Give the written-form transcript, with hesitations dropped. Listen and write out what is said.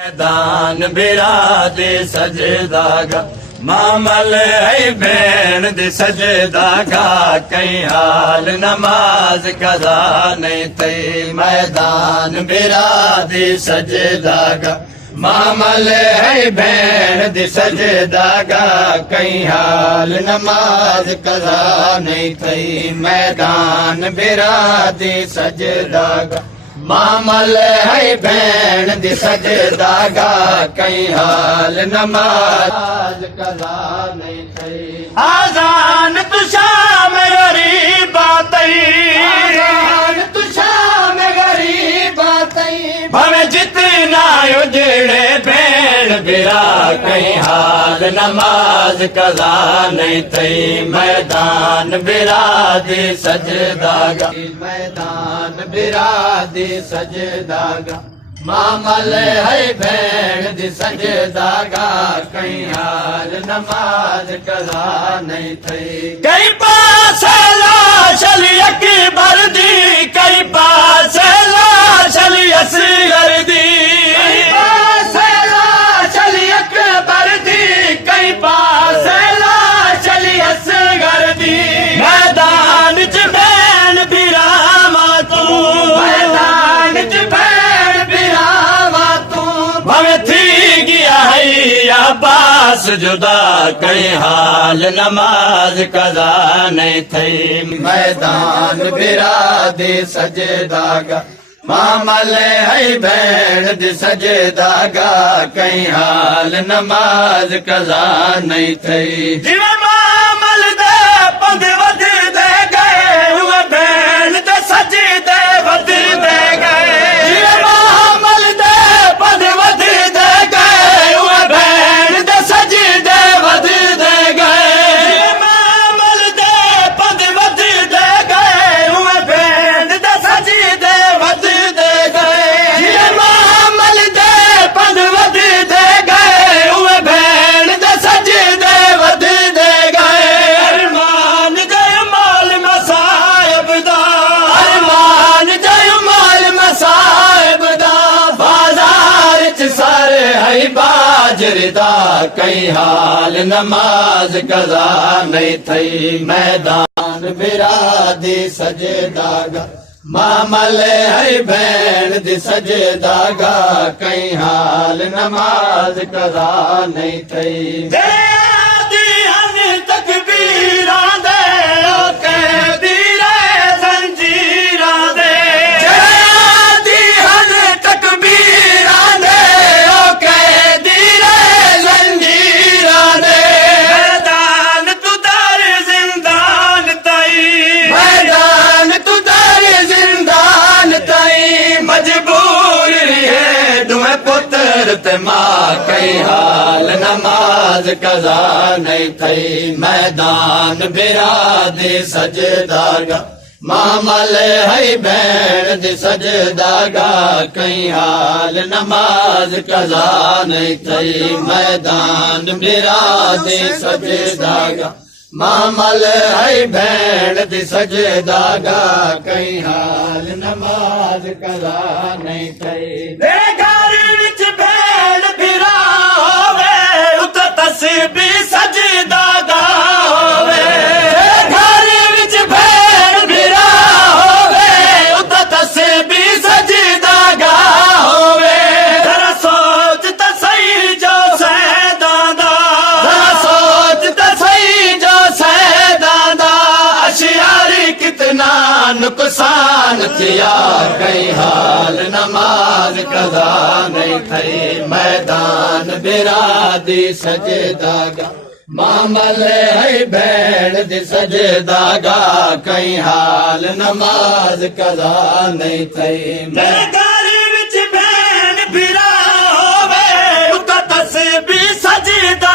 मैदान बिरादे सजदागा मामल है भेण दे सजदागा कई हाल नमाज कदा नहीं थई मैदान बिरादे सजदागा मामल है भेण दे सजदागा कई हाल नमाज कदा नहीं थई मैदान बिरादे सजदागा मामल है भेण दी सजदागा कई हाल नमाज कदा नहीं थई आजान तू शाम गरीब आतई आजान तू शाम गरीब आतई भवे जितना उजड़े भेण बिरा कई हाल नमाज कदा नहीं थई मैदान बिरा दे सजदागा मैदान बिरा दे सजदागा मामल है भेण दी सजदागा कई हाल नमाज कदा नहीं थई कई पास लाशली अकबर दी कई पास लाशली असगर दी कई पास लाशली अकबर दी कई पास लाशली असगर दी मैदान च भेण बिरामा तू मैदान च भेण बिरामा तू भवे थी गया है या बास जुदा कई हाल नमाज कदा नहीं थई मैदान बिरादे सजदागा मामल है भेण दी सजदागा कई हाल नमाज कदा नहीं थई जिवे मामल दे पंध वध दे गए हुए भेण दे सजदे वध दे गए जिवे मामल दे पंध वध दे गए हुए भेण दे सजदे वध दे गए जिवे मामल दे पंध वध दे गए हुए भेण दे सजदे वध दे गए जिवे मामल दे पंध वध दे गए हुए भेण दे सजदे वध दे गए अरमान जय माल मसाइब दा अरमान जय माल मसाइब दा बाजार च सारे है बाजर दा कई हाल नमाज कदा नहीं थई मैदान बिरादे सजदागा मामल है भेण दी सजदागा कई हाल नमाज कदा नहीं थई तकबीरां दे ओ कैदी रे जंजीरां दे जदी हन तकबीरां दे ओ कैदी रे जंजीरां दे मैदान तू दर जिंदान तई मैदान तू दर जिंदान तई मजबूर है दुए पुत्र ते मां कई हाल नमाज कदा नहीं थई मैदान बिरादे सजदागा मामल है भेण दी सजदागा कई हाल नमाज कदा नहीं थई मैदान बिरादे सजदागा मामल है भेण दी सजदागा कई हाल नमाज कदा नहीं थई घर विच भेण बिरा होवे उत तस्बीह सजदागा होवे घर विच भेण बिरा होवे उत तस्बीह सजदागा होवे जरा सोच त सही जो सैदादा जरा सोच त सही जो सैदादा अशियारी कितना नुकसान थिया कई हाल नमाज कदा नहीं थई मैदान बिरादे सजदागा मामल है भेण दी सजदागा कई हाल नमाज कदा नहीं थई मैदान विच भेण बिरा होवे उत तस्बीह सजदा